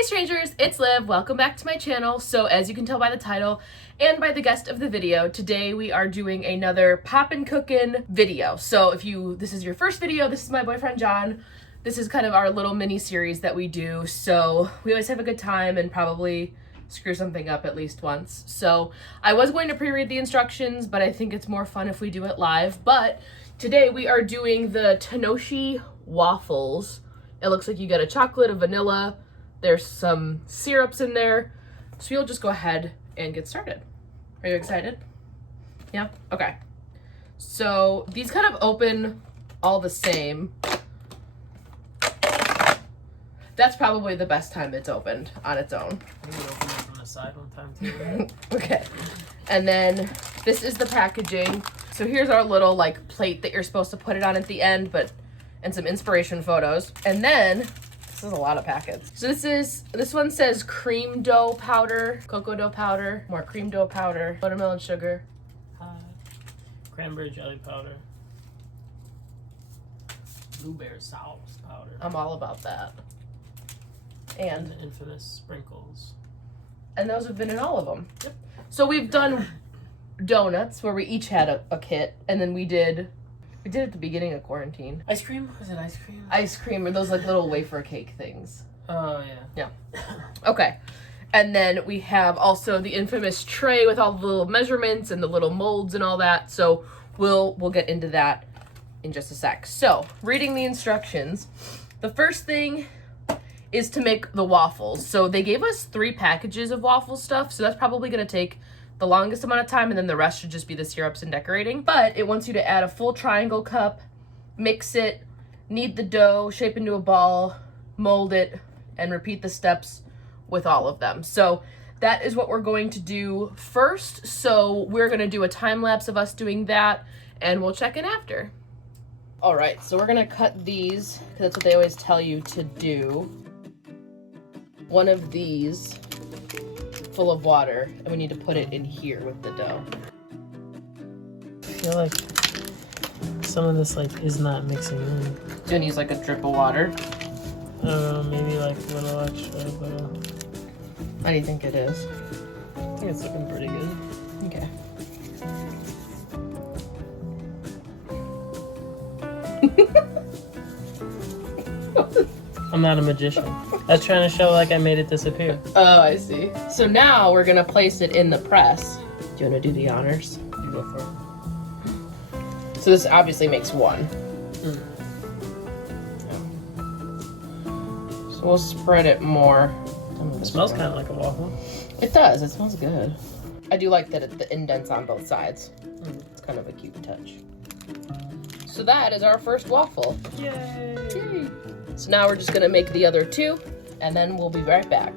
Hey strangers, it's Liv. Welcome back to my channel. So as you can tell by the title and by the guest of the video, today we are doing another PopnCookin video. So if this is your first video, this is my boyfriend John. This is kind of our little mini series that we do. So we always have a good time and probably screw something up at least once. So I was going to pre-read the instructions, but I think it's more fun if we do it live. But today we are doing the Tenoshi waffles. It looks like you get a chocolate, a vanilla. There's some syrups in there. So we'll just go ahead and get started. Are you excited? Yeah? Okay. So these kind of open all the same. That's probably the best time it's opened on its own. Maybe open it from the side one time too. Okay. And then this is the packaging. So here's our little like plate that you're supposed to put it on at the end, and some inspiration photos. And then this is a lot of packets. So this one says cream dough powder, cocoa dough powder, more cream dough powder, buttermelon sugar, Cranberry jelly powder, blueberry sauce powder. I'm all about that. And the infamous sprinkles. And those have been in all of them. Yep. So we've done donuts where we each had a kit, and then we did at the beginning of quarantine. Ice cream? Was it ice cream? Ice cream, or those like little wafer cake things. Oh yeah. Yeah. Okay. And then we have also the infamous tray with all the little measurements and the little molds and all that. So we'll get into that in just a sec. So reading the instructions, the first thing is to make the waffles. So they gave us 3 packages of waffle stuff. So that's probably going to take the longest amount of time, and then the rest should just be the syrups and decorating. But it wants you to add a full triangle cup, mix it, knead the dough, shape into a ball, mold it, and repeat the steps with all of them. So that is what we're going to do first. So we're going to do a time lapse of us doing that, and we'll check in after. All right, so we're going to cut these, because that's what they always tell you to do. One of these full of water, and we need to put it in here with the dough. I feel like some of this like is not mixing in. Do you use like a drip of water? I don't know, maybe like a little extra, but How do you think it is? I think it's looking pretty good. Okay. I'm not a magician. I was trying to show like I made it disappear. Oh, I see. So now we're gonna place it in the press. Do you wanna do the honors? You go for it. So this obviously makes 1. So we'll spread it more. It smells kind of like a waffle. It does. It smells good. I do like that the indents on both sides. It's kind of a cute touch. So that is our first waffle. Yay! Yay. So now we're just gonna make the other 2, and then we'll be right back.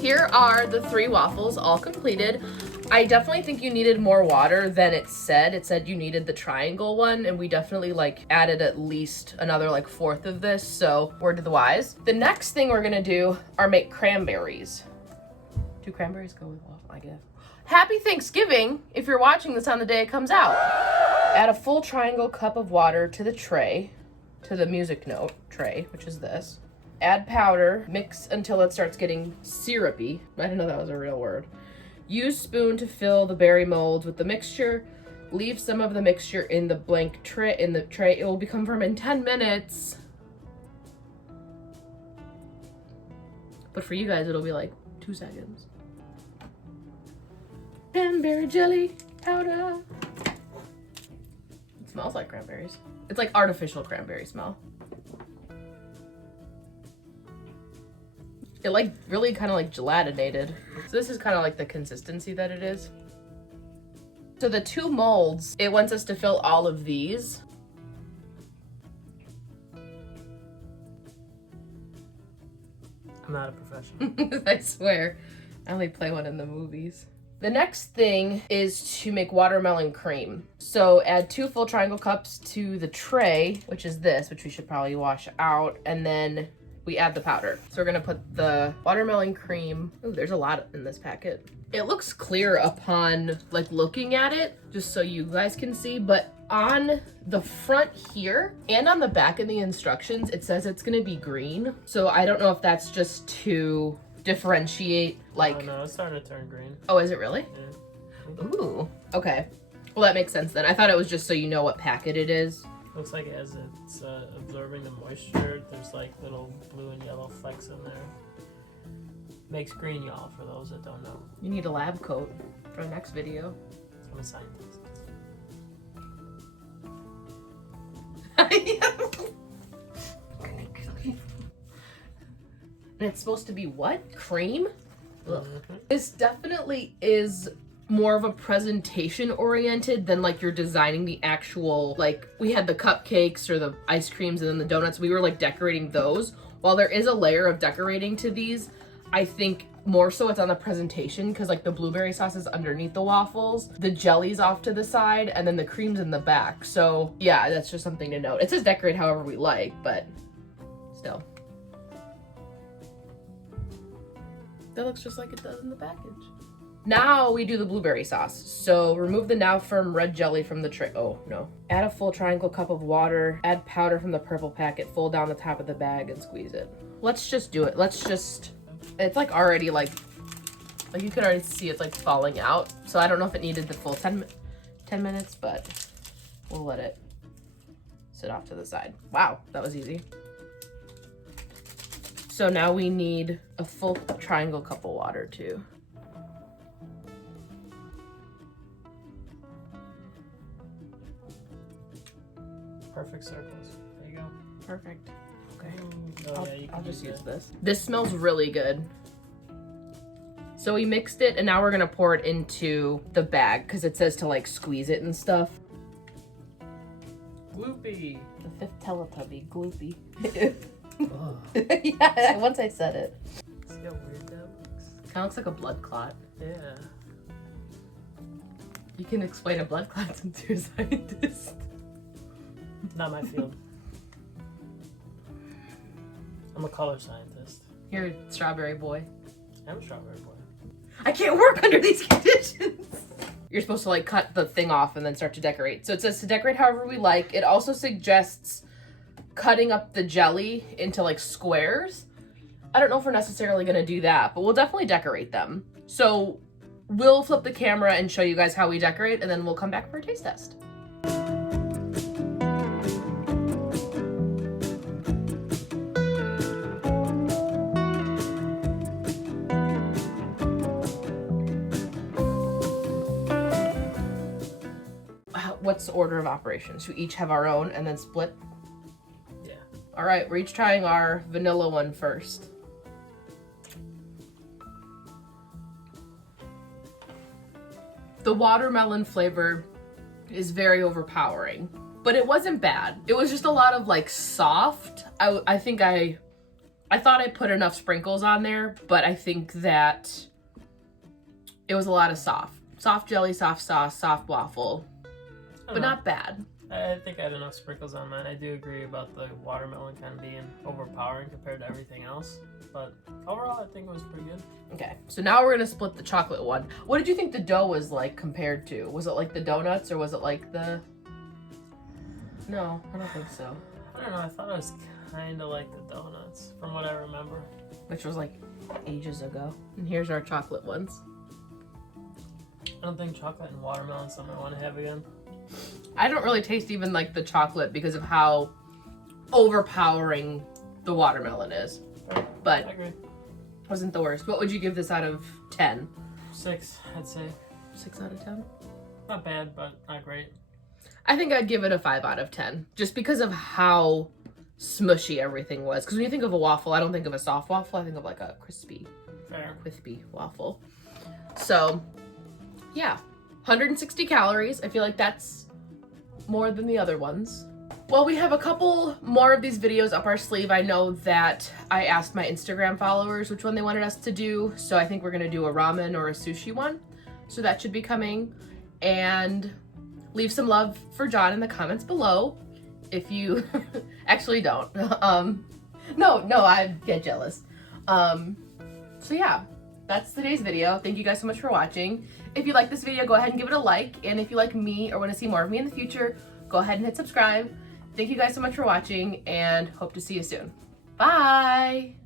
Here are the 3 waffles all completed. I definitely think you needed more water than it said. It said you needed the triangle one, and we definitely like added at least another like 1/4 of this, so word to the wise. The next thing we're gonna do are make cranberries. Do cranberries go with waffle, I guess? Happy Thanksgiving if you're watching this on the day it comes out. Add a full triangle cup of water to the tray, to the music note tray, which is this. Add powder, mix until it starts getting syrupy. I didn't know that was a real word. Use spoon to fill the berry molds with the mixture. Leave some of the mixture in the blank tray. It will become firm in 10 minutes. But for you guys, it'll be like 2 seconds. Cranberry jelly powder. It smells like cranberries. It's like artificial cranberry smell. It like really kind of like gelatinated. So this is kind of like the consistency that it is. So the 2 molds, it wants us to fill all of these. I'm not a professional. I swear. I only play one in the movies. The next thing is to make watermelon cream. So add 2 full triangle cups to the tray, which is this, which we should probably wash out, and then we add the powder. So we're gonna put the watermelon cream. Oh, there's a lot in this packet. It looks clear upon like looking at it, just so you guys can see, but on the front here and on the back in the instructions, it says it's gonna be green. So I don't know if that's just to differentiate, like. Oh no, it's starting to turn green. Oh, is it really? Yeah. Ooh, okay. Well, that makes sense then. I thought it was just so you know what packet it is. Looks like as it's absorbing the moisture, there's like little blue and yellow flecks in there. Makes green, y'all, for those that don't know. You need a lab coat for the next video. I'm a scientist. And it's supposed to be what? Cream? Ugh. This definitely is more of a presentation oriented than like you're designing the actual, like we had the cupcakes or the ice creams and then the donuts. We were like decorating those. While there is a layer of decorating to these, I think more so it's on the presentation because like the blueberry sauce is underneath the waffles, the jelly's off to the side, and then the cream's in the back. So yeah, that's just something to note. It says decorate however we like, but still. That looks just like it does in the package. Now we do the blueberry sauce. So remove the now firm red jelly from the tray. Oh no. Add a full triangle cup of water, add powder from the purple packet, fold down the top of the bag and squeeze it. Let's just do it. It's like already like you could already see it's like falling out. So I don't know if it needed the full 10 minutes, but we'll let it sit off to the side. Wow, that was easy. So now we need a full triangle cup of water too. Perfect circles. There you go. Perfect. Okay. Oh, yeah, you can I'll just use that. this. This smells really good. So we mixed it and now we're gonna pour it into the bag because it says to like squeeze it and stuff. Gloopy. The 5th Teletubby, Gloopy. Oh. Yeah, once I said it. See how weird that looks? Kind of looks like a blood clot. Yeah. You can explain a blood clot since you're a scientist. Not my field. I'm a color scientist. You're a strawberry boy. I'm a strawberry boy. I can't work under these conditions. You're supposed to like cut the thing off and then start to decorate. So it says to decorate however we like. It also suggests cutting up the jelly into like squares. I don't know if we're necessarily gonna do that, but we'll definitely decorate them. So we'll flip the camera and show you guys how we decorate and then we'll come back for a taste test. What's the order of operations? Should we each have our own and then split? Yeah. All right, we're each trying our vanilla one first. The watermelon flavor is very overpowering, but it wasn't bad. It was just a lot of like soft. I think I thought I put enough sprinkles on there, but I think that it was a lot of soft. Soft jelly, soft sauce, soft waffle. But not bad. I think I had enough sprinkles on mine. I do agree about the watermelon kind of being overpowering compared to everything else. But overall, I think it was pretty good. Okay, so now we're gonna split the chocolate one. What did you think the dough was like compared to? Was it like the donuts or was it like the... No, I don't think so. I don't know. I thought it was kind of like the donuts from what I remember. Which was like ages ago. And here's our chocolate ones. I don't think chocolate and watermelon is something I want to have again. I don't really taste even like the chocolate because of how overpowering the watermelon is. I But agree. wasn't the worst. What would you give this out of 10? 6, I'd say. 6 out of 10? Not bad, but not great. I think I'd give it a 5 out of 10. Just because of how smushy everything was. Because when you think of a waffle, I don't think of a soft waffle. I think of like a crispy, crispy waffle. So, yeah. 160 calories. I feel like that's more than the other ones. Well, we have a couple more of these videos up our sleeve. I know that I asked my Instagram followers which one they wanted us to do. So I think we're going to do a ramen or a sushi one. So that should be coming. And leave some love for John in the comments below. If you actually don't. No, I get jealous. So yeah, that's today's video. Thank you guys so much for watching. If you like this video, go ahead and give it a like. And if you like me or want to see more of me in the future, go ahead and hit subscribe. Thank you guys so much for watching and hope to see you soon. Bye!